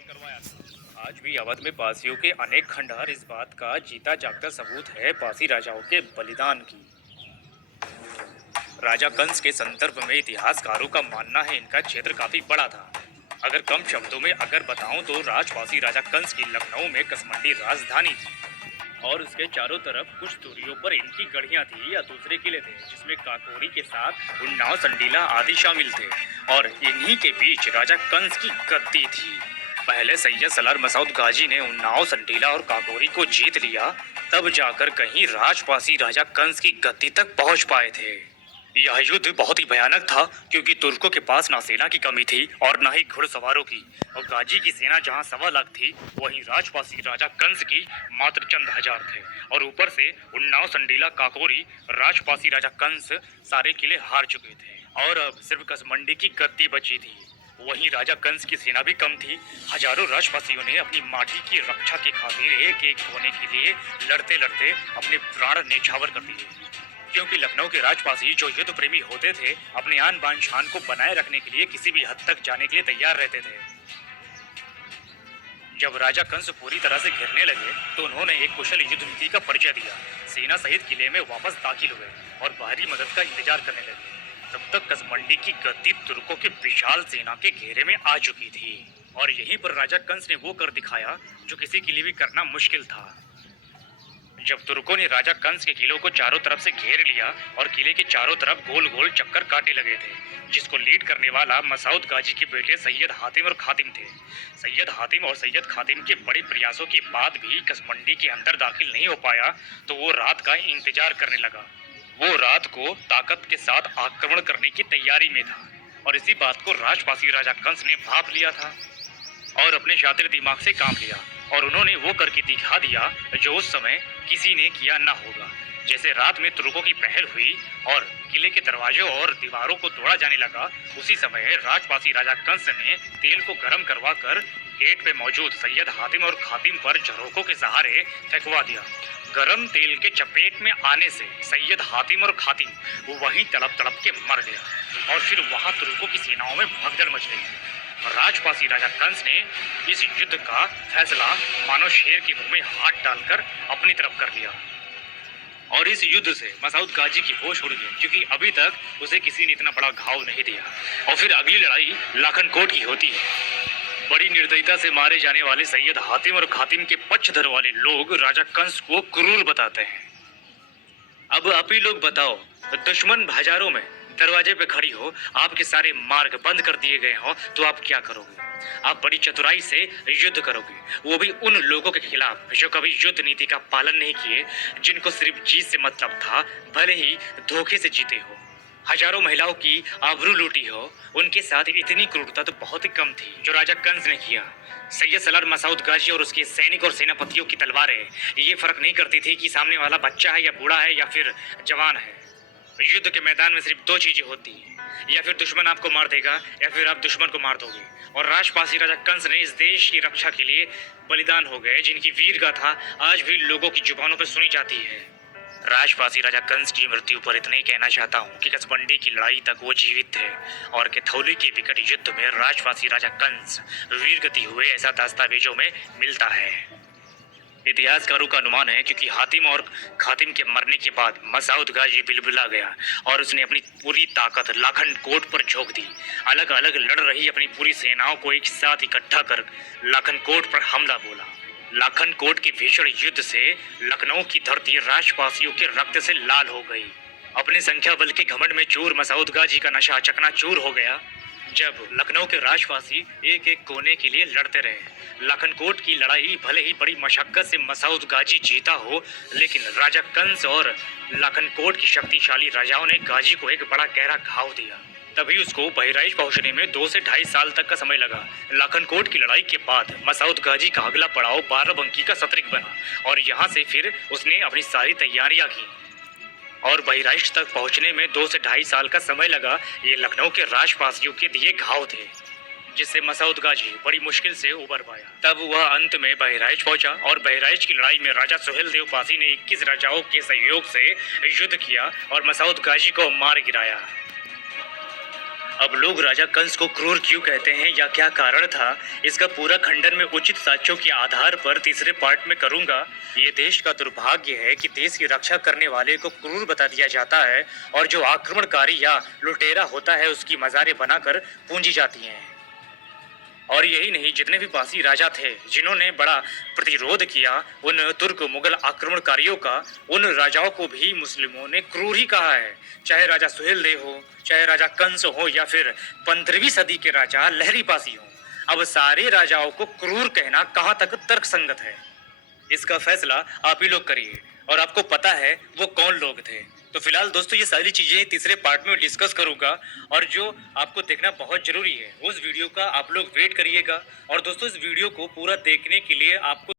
इस्तेमाल करवाया था। आज भी अवध में पासियों के अनेक खंडहर इस बात का जीता जागता सबूत है पासी राजाओं के बलिदान की। राजा कंस के संदर्भ में इतिहासकारों का मानना है इनका क्षेत्र काफी बड़ा था। अगर कम शब्दों में अगर बताऊं तो राजपासी राजा कंस की लखनऊ में कसमंडी राजधानी थी और उसके चारों तरफ कुछ दूरियों पर इनकी गढ़ियां थी या दूसरे किले थे जिसमें काकोरी के साथ उन्नाव संडीला आदि शामिल थे और इन्हीं के बीच राजा कंस की गद्दी थी। पहले सैयद सलार मसूद गाजी ने उन्नाव संडीला और काकोरी को जीत लिया, तब जाकर कहीं राजपासी राजा कंस की गद्दी तक पहुंच पाए थे। यह युद्ध बहुत ही भयानक था क्योंकि तुर्कों के पास ना सेना की कमी थी और न ही घुड़सवारों की, और गाजी की सेना जहां 1.25 लाख थी वहीं राजपासी राजा कंस की मात्र चंद हजार थे और ऊपर से उन्नाव संडीला काकोरी राजपासी राजा कंस सारे किले हार चुके थे और अब सिर्फ कसमंडी की गद्दी बची थी। वहीं राजा कंस की सेना भी कम थी। हजारों राजपासियों ने अपनी माटी की रक्षा की खातिर एक एक होने के लिए लड़ते लड़ते अपने प्राण न्यौछावर कर दिए, क्योंकि लखनऊ के राजपासी जो युद्ध प्रेमी होते थे अपने आन बान शान को बनाए रखने के लिए किसी भी हद तक जाने के लिए तैयार रहते थे। जब राजा कंस पूरी तरह से घिरने लगे तो उन्होंने एक कुशल युद्ध नीति का परिचय दिया। सेना सहित किले में वापस दाखिल हुए और बाहरी मदद का इंतजार करने लगे। तब तक कसमंडी की गद्दी तुर्कों के विशाल सेना के घेरे में आ चुकी थी और यहीं पर राजा कंस ने वो कर दिखाया जो किसी के लिए भी करना मुश्किल था। जब तुर्कों ने राजा कंस के किलों को चारों तरफ से घेर लिया और किले के चारों तरफ गोल गोल चक्कर काटने लगे थे, जिसको लीड करने वाला मसूद गाजी के बेटे सैयद हातिम और खातिम थे। सैयद हातिम और सैयद खातिम के बड़े प्रयासों के बाद भी कसमंडी के अंदर दाखिल नहीं हो पाया तो वो रात का इंतजार करने लगा। वो रात को ताकत के साथ आक्रमण करने की तैयारी में था और इसी बात को राजपासी राजा कंस ने भाप लिया था और अपने शातिर दिमाग से काम लिया और उन्होंने वो करके दिखा दिया जो उस समय किसी ने किया ना होगा। जैसे रात में तुर्कों की पहल हुई और किले के दरवाजों और दीवारों को तोड़ा जाने लगा, उसी समय राजपासी राजा कंस ने तेल को गर्म करवा कर गेट पे मौजूद सैयद हातिम और खातिम पर झरोकों के सहारे फेंकवा दिया। गरम तेल के चपेट में आने से सैयद हातिम और खातिम वहीं तड़प तड़प के मर गया और फिर वहां तुर्कों की सेनाओं में भगदड़ मच गई। राजपासी राजा कंस ने इस युद्ध का फैसला मानो शेर के मुंह में हाथ डालकर अपनी तरफ कर लिया और इस युद्ध से मसूद गाजी की होश उड़ गई क्योंकि अभी तक उसे किसी ने इतना बड़ा घाव नहीं दिया। और फिर अगली लड़ाई लाखन कोट की होती है। बड़ी निर्दयता से मारे जाने वाले सैयद हातिम और खातिम के पक्षधर वाले लोग राजा कंस को क्रूर बताते हैं। अब आप ही लोग बताओ, दुश्मन हजारों में दरवाजे पे खड़ी हो, आपके सारे मार्ग बंद कर दिए गए हो तो आप क्या करोगे? आप बड़ी चतुराई से युद्ध करोगे, वो भी उन लोगों के खिलाफ जो कभी युद्ध नीति का पालन नहीं किए, जिनको सिर्फ जीत से मतलब था, भले ही धोखे से जीते हो। हजारों महिलाओं की आबरू लूटी हो, उनके साथ इतनी क्रूरता तो बहुत ही कम थी जो राजा कंस ने किया। सैयद सलार मसूद गाजी और उसके सैनिक और सेनापतियों की तलवारें ये फर्क नहीं करती थी कि सामने वाला बच्चा है या बूढ़ा है या फिर जवान है। युद्ध के मैदान में सिर्फ दो चीजें होती हैं, या फिर दुश्मन आपको मार देगा या फिर आप दुश्मन को मार दोगे। और राजपासी राजा कंस ने इस देश की रक्षा के लिए बलिदान हो गए, जिनकी वीर गाथा आज भी लोगों की जुबानों पर सुनी जाती है। राजपासी राजा कंस की मृत्यु पर इतना ही कहना चाहता हूँ कि कसबंडी की लड़ाई तक वो जीवित थे और कैथोली के विकट युद्ध में राजपासी राजा कंस वीरगति हुए ऐसा दस्तावेजों में मिलता है। इतिहासकारों का अनुमान है क्योंकि हातिम और खातिम के मरने के बाद मसूद गाजी बिलबिला गया और उसने अपनी पूरी ताकत लाखन कोट पर झोंक दी। अलग अलग लड़ रही अपनी पूरी सेनाओं को एक साथ इकट्ठा कर लाखन कोट पर हमला बोला। लाखन कोट के भीषण युद्ध से लखनऊ की धरती राजपासियों के रक्त से लाल हो गई। अपने संख्या बल के घमंड में चूर मसूद गाजी का नशा चकनाचूर हो गया। जब लखनऊ के राजपासी एक एक कोने के लिए लड़ते रहे। लखनकोट की लड़ाई भले ही बड़ी मशक्कत से मसूद गाजी जीता हो, लेकिन राजा कंस और लखनकोट की शक्तिशाली राजाओं ने गाजी को एक बड़ा गहरा घाव दिया। तभी उसको बहराइच पहुंचने में 2 से 2.5 साल तक का समय लगा। लखनकोट की लड़ाई के बाद मसूद गाजी का अगला पड़ाव बाराबंकी का सतर्क बना और यहाँ से फिर उसने अपनी सारी तैयारियां की और बहराइच तक पहुंचने में 2 से 2.5 साल का समय लगा। ये लखनऊ के राजपासियों के दिए घाव थे जिससे मसूद गाजी बड़ी मुश्किल से उबर पाया। तब वह अंत में बहराइच पहुंचा और बहराइच की लड़ाई में राजा सुहेल देव पासी ने 21 राजाओं के सहयोग से युद्ध किया और मसूद गाजी को मार गिराया। अब लोग राजा कंस को क्रूर क्यों कहते हैं या क्या कारण था, इसका पूरा खंडन में उचित साक्ष्यों के आधार पर तीसरे पार्ट में करूंगा। ये देश का दुर्भाग्य है कि देश की रक्षा करने वाले को क्रूर बता दिया जाता है और जो आक्रमणकारी या लुटेरा होता है उसकी मजारें बनाकर पूंजी जाती हैं। और यही नहीं, जितने भी पासी राजा थे जिन्होंने बड़ा प्रतिरोध किया उन तुर्क मुगल आक्रमणकारियों का, उन राजाओं को भी मुस्लिमों ने क्रूर ही कहा है। चाहे राजा सुहेल देव हो, चाहे राजा कंस हो या फिर 15वीं सदी के राजा लहरी पासी हो, अब सारे राजाओं को क्रूर कहना कहाँ तक तर्कसंगत है, इसका फैसला आप ही लोग करिए। और आपको पता है वो कौन लोग थे। तो फिलहाल दोस्तों ये सारी चीजें तीसरे पार्ट में डिस्कस करूंगा और जो आपको देखना बहुत जरूरी है उस वीडियो का आप लोग वेट करिएगा। और दोस्तों इस वीडियो को पूरा देखने के लिए आपको